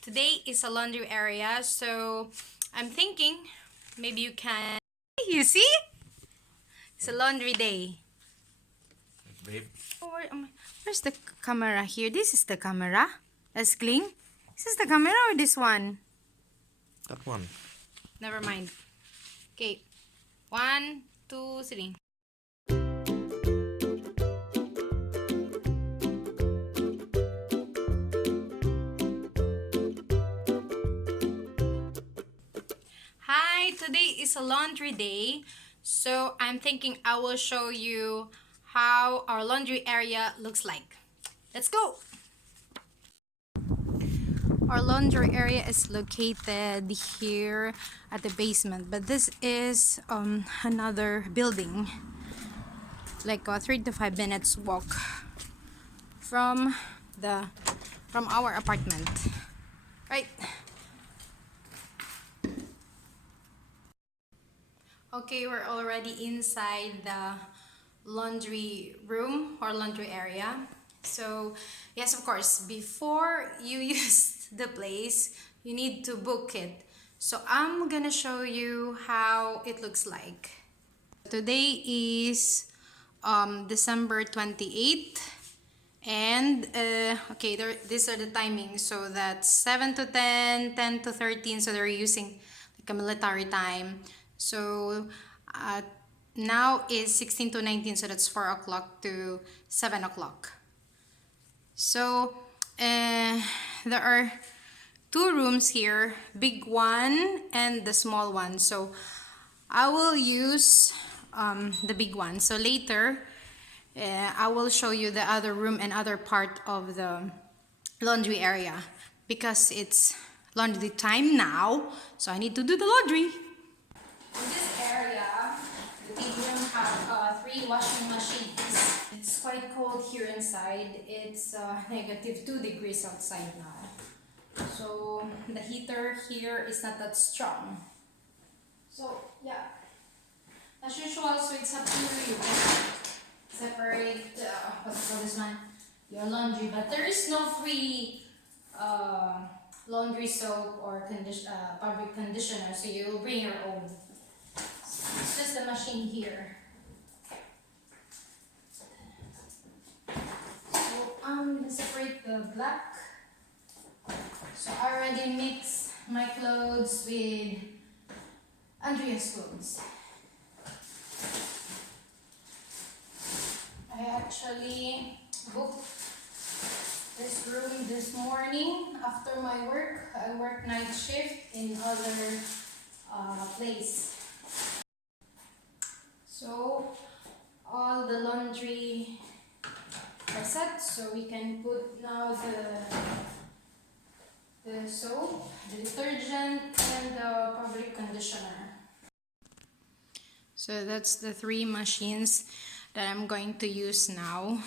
Today is a laundry area, so I'm thinking maybe you can. You see? It's a laundry day. Babe. Where's the camera here? This is the camera. That's clean. Is this the camera or this one? That one. Never mind. Okay. 1, 2, 3. Hi, today is a laundry day. So I'm thinking I will show you how our laundry area looks like. Let's go! Our laundry area is located here at the basement, but this is another building, like a 3 to 5 minutes walk from our apartment, right? Okay, we're already inside the laundry room or laundry area. So yes, of course, before you use the place, you need to book it. So I'm gonna show you how it looks like. Today is December 28th, and okay, these are the timings. So that's 7 to 10, 10 to 13, so they're using like a military time. So now is 16 to 19, so that's 4 o'clock to 7 o'clock. So there are two rooms here, big one and the small one. So I will use the big one. So later I will show you the other room and other part of the laundry area because it's laundry time now. So I need to do the laundry. In this area, the big room have 3 washing machines. It's quite cold here inside. It's negative 2 degrees outside now. So the heater here is not that strong. So yeah, as usual, so it's up to you. Separate, what's called this one? Your laundry. But there is no free laundry soap or fabric conditioner, so you'll bring your own. It's just the machine here. So I'm gonna separate the black. So I already mixed my clothes with Andrea's clothes. I actually booked this room this morning after my work. I work night shift in other place. So all the laundry are set, so we can put now the soap, the detergent, and the fabric conditioner. So that's the 3 machines that I'm going to use now.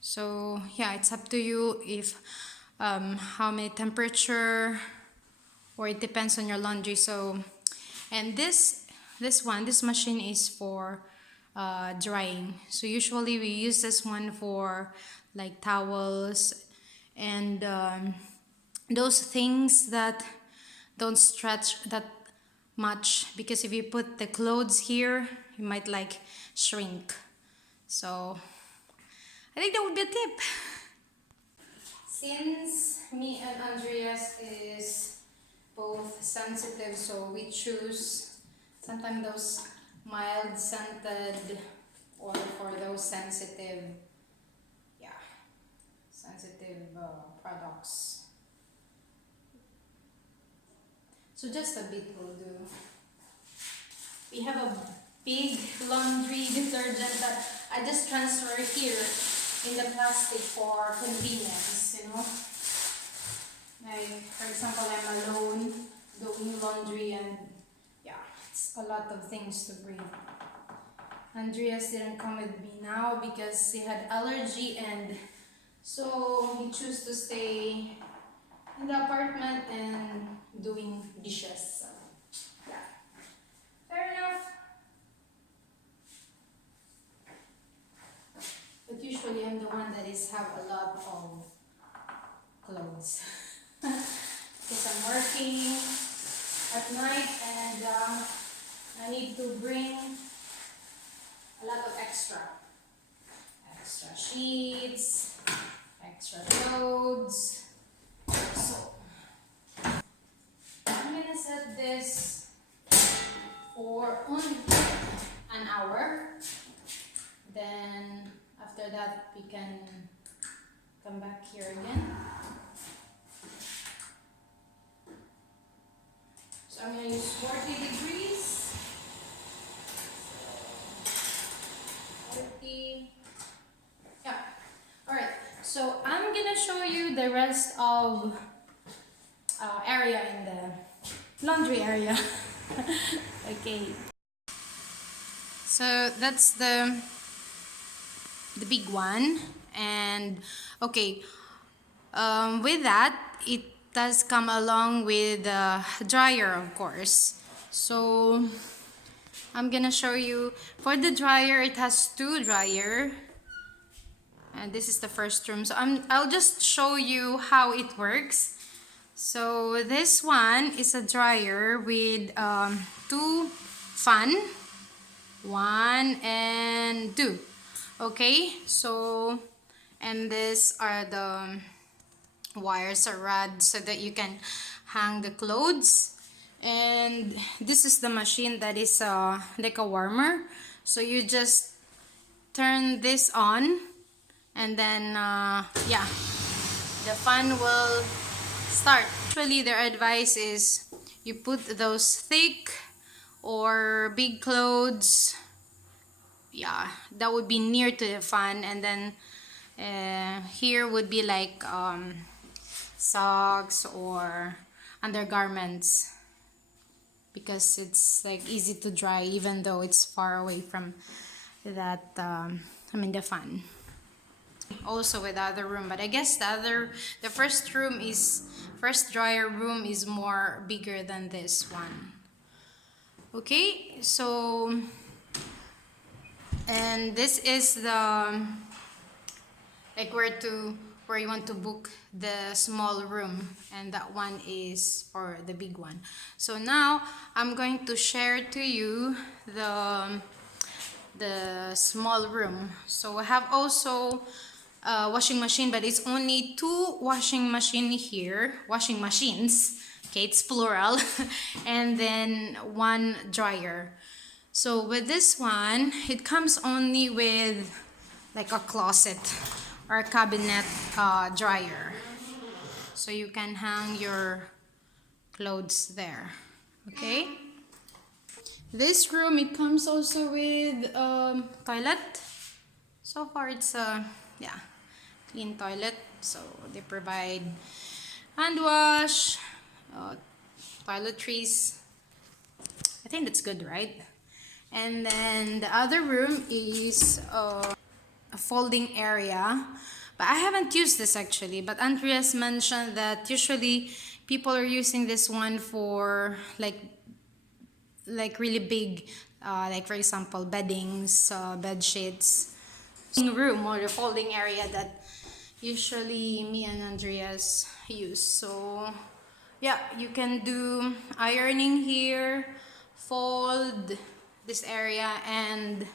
So yeah, it's up to you if how many temperature, or it depends on your laundry. So and this machine is for drying. So usually we use this one for like towels and those things that don't stretch that much, because if you put the clothes here, it might like shrink. So I think that would be a tip. Since me and Andreas is both sensitive, so we choose sometimes those mild scented, or for those sensitive, products. So just a bit will do. We have a big laundry detergent that I just transfer here in the plastic for convenience, you know. Like, for example, I'm alone doing laundry, and yeah, it's a lot of things to bring. Andreas didn't come with me now because he had allergy, and so he chose to stay in the apartment and doing dishes. So, yeah, fair enough. But usually I'm the one that have a lot of clothes. Because I'm working at night and I need to bring a lot of extra sheets, extra clothes. So I'm gonna set this for only an hour. Then after that we can come back here again. So I'm gonna use 40 degrees. 40. Yeah. Alright. So I'm gonna show you the rest of area in the laundry area. Okay. So that's the big one, and okay, with that it does come along with the dryer, of course. So I'm gonna show you for the dryer. It has two dryer, and this is the first room. So I'll just show you how it works. So this one is a dryer with two fan, 1 and 2. Okay, so and these are the wires or rods so that you can hang the clothes. And this is the machine that is like a warmer. So you just turn this on, and then yeah, the fan will start. Usually their advice is you put those thick or big clothes, yeah, that would be near to the fan, and then here would be like socks or undergarments, because it's like easy to dry even though it's far away from that the fan. Also with the other room, but I guess the first dryer room is more bigger than this one. Okay, so and this is the like where you want to book the small room, and that one is for the big one. So now I'm going to share to you the small room. So I have also a washing machine, but it's only two washing machines. Okay, it's plural. And then one dryer. So with this one, it comes only with like a closet or a cabinet dryer. So you can hang your clothes there. Okay. This room, it comes also with toilet. So far it's yeah, clean toilet. So they provide hand wash, toiletries. I think that's good, right? And then the other room is a folding area, but I haven't used this actually. But Andreas mentioned that usually people are using this one for like really big, like for example beddings, bed sheets, room or the folding area that usually me and Andreas use. So yeah, you can do ironing here, fold this area, and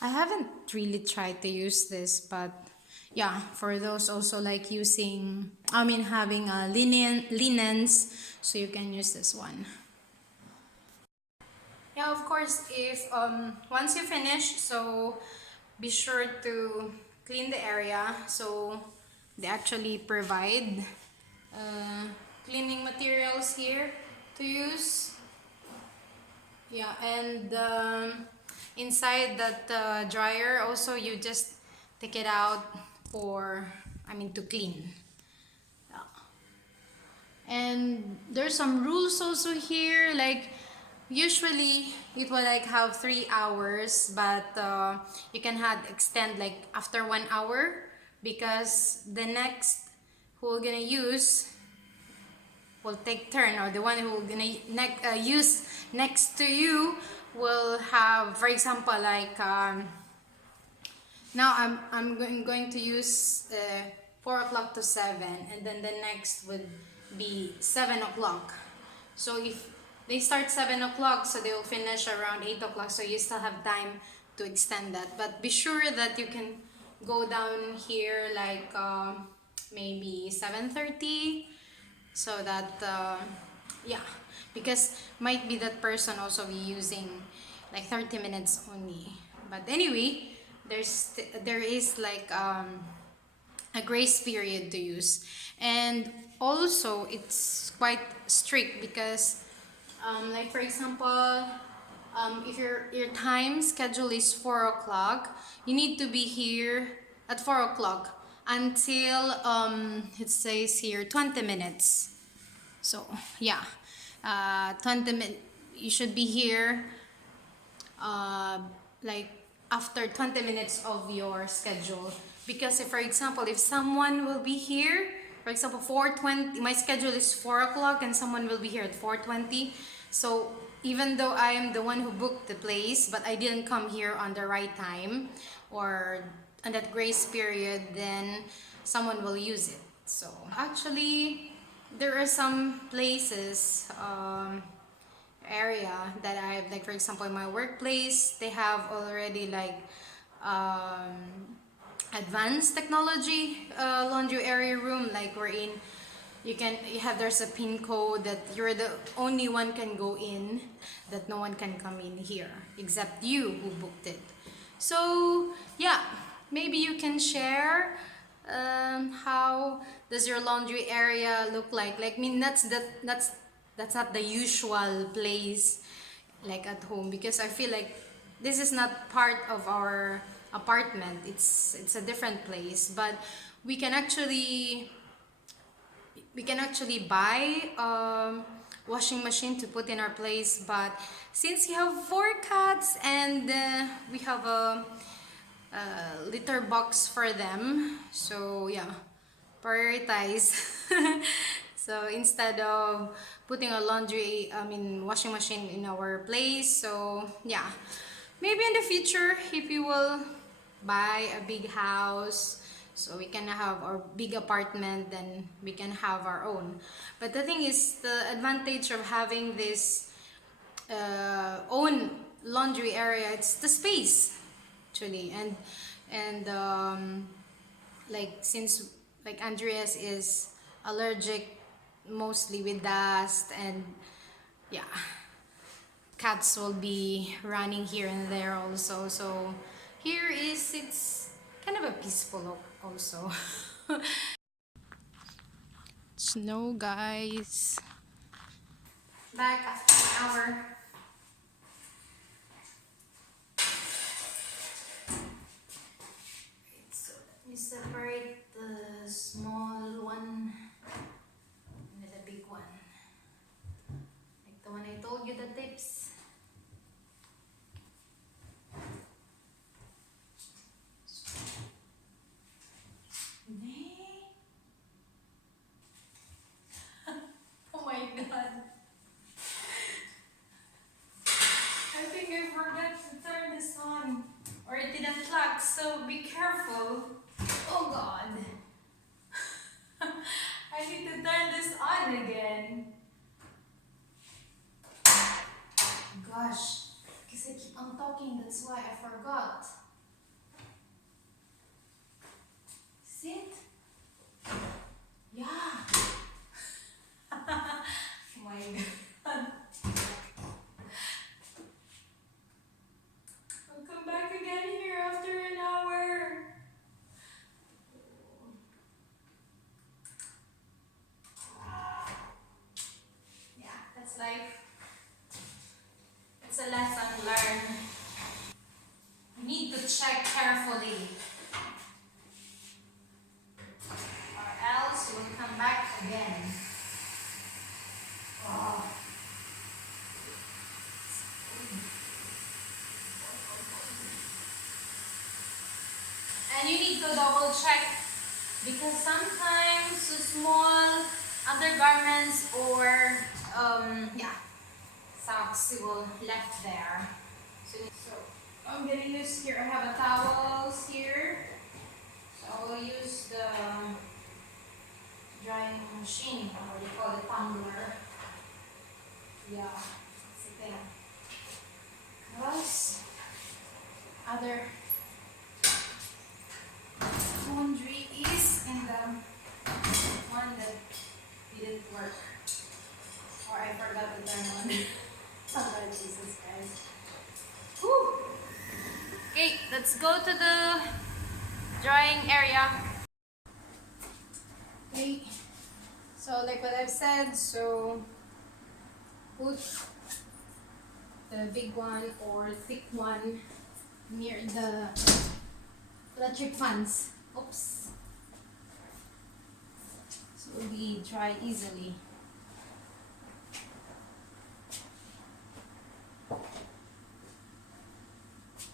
I haven't really tried to use this, but yeah, for those also like using, having linens, so you can use this one. Yeah, of course, if once you finish, so be sure to clean the area. So they actually provide cleaning materials here to use. Yeah, and inside that dryer also, you just take it out to clean. Yeah. And there's some rules also here, like usually it will like have 3 hours, but you can have extend like after 1 hour, because the next who we're gonna use will take turn, or the one who will gonna use next to you will have, for example, like now I'm going to use 4 o'clock to 7, and then the next would be 7 o'clock. So if they start 7 o'clock, so they will finish around 8 o'clock, so you still have time to extend that. But be sure that you can go down here like maybe 7:30, so that yeah, because might be that person also be using like 30 minutes only. But anyway, there is like a grace period to use, and also it's quite strict because like for example, if your time schedule is 4 o'clock, you need to be here at 4 o'clock until it says here 20 minutes. So yeah, 20 minutes, you should be here uh, like after 20 minutes of your schedule. Because if, for example, if someone will be here, for example 4:20, my schedule is 4 o'clock and someone will be here at 4:20, so even though I am the one who booked the place but I didn't come here on the right time or on that grace period, then someone will use it. So actually there are some places area that I have, like for example in my workplace, they have already like advanced technology laundry area room, like we're in, you have, there's a pin code that you're the only one can go in, that no one can come in here except you who booked it. So yeah, maybe you can share how does your laundry area look like I mean that's not the usual place like at home, because I feel like this is not part of our apartment, it's a different place. But we can actually buy washing machine to put in our place. But since we have 4 cats and we have a litter box for them, so yeah, prioritize. So instead of putting a washing machine in our place, so yeah, maybe in the future if we will buy a big house, so we can have our big apartment, then we can have our own. But the thing is, the advantage of having this own laundry area, it's the space actually. And like since like Andreas is allergic mostly with dust, and yeah, cats will be running here and there also, so here is, it's kind of a peaceful look also. Snow, guys, back after an hour. So let me separate the small one with the big one, like the one I told you, the tips. Oh my god, I think I forgot to turn this on, or it didn't plug, so be careful. Oh god. I need to turn this on again. Gosh, because I keep on talking, that's why I forgot. Sit. Yeah. Oh my god. I'll come back again here after an hour. Yeah, that's life. It's a lesson learned. You need to check carefully, or else you will come back again. Oh. And you need to double check, because sometimes small undergarments or yeah, socks will left there. So I'm gonna use here, I have a towels here, so I will use the machine, or they call it tumbler. Yeah, it's a thing. Plus, other laundry is in the one that didn't work. Or I forgot to turn on. Oh God, Jesus guys. Whew. Okay, let's go to the drying area. Okay, so like what I've said, so put the big one or thick one near the electric fans. Oops. So it will be dry easily.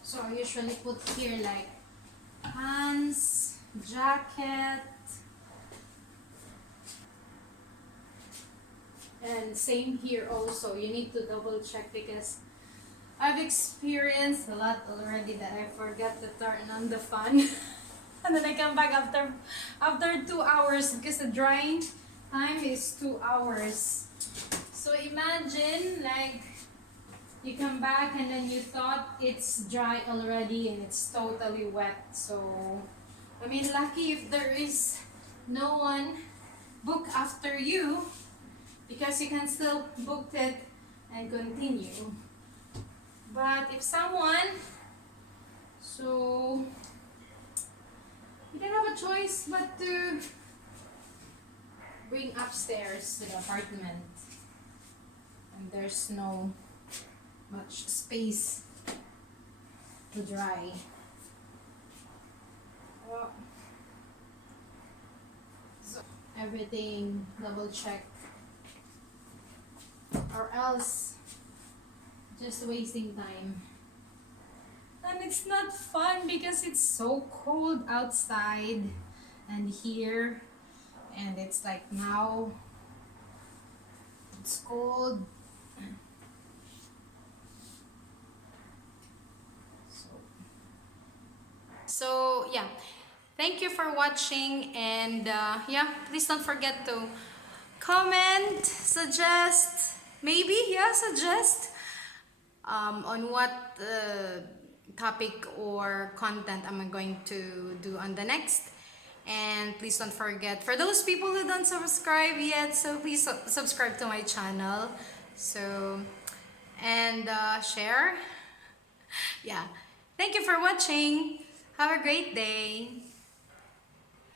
So I usually put here like pants, jacket, and same here also. You need to double check because I've experienced a lot already that I forgot to turn on the fan. And then I come back after 2 hours because the drying time is 2 hours. So imagine like you come back and then you thought it's dry already and it's totally wet. So I mean, lucky if there is no one book after you, because you can still book it and continue. But if someone, so you don't have a choice but to bring upstairs to the apartment, and there's no much space to dry. So everything double check, or else just wasting time. And it's not fun because it's so cold outside and here, and it's like now it's cold. So yeah, thank you for watching, and yeah, please don't forget to comment, suggest, maybe, yeah, suggest on what topic or content am I going to do on the next. And please don't forget, for those people who don't subscribe yet, so please subscribe to my channel. So, and share. Yeah. Thank you for watching. Have a great day.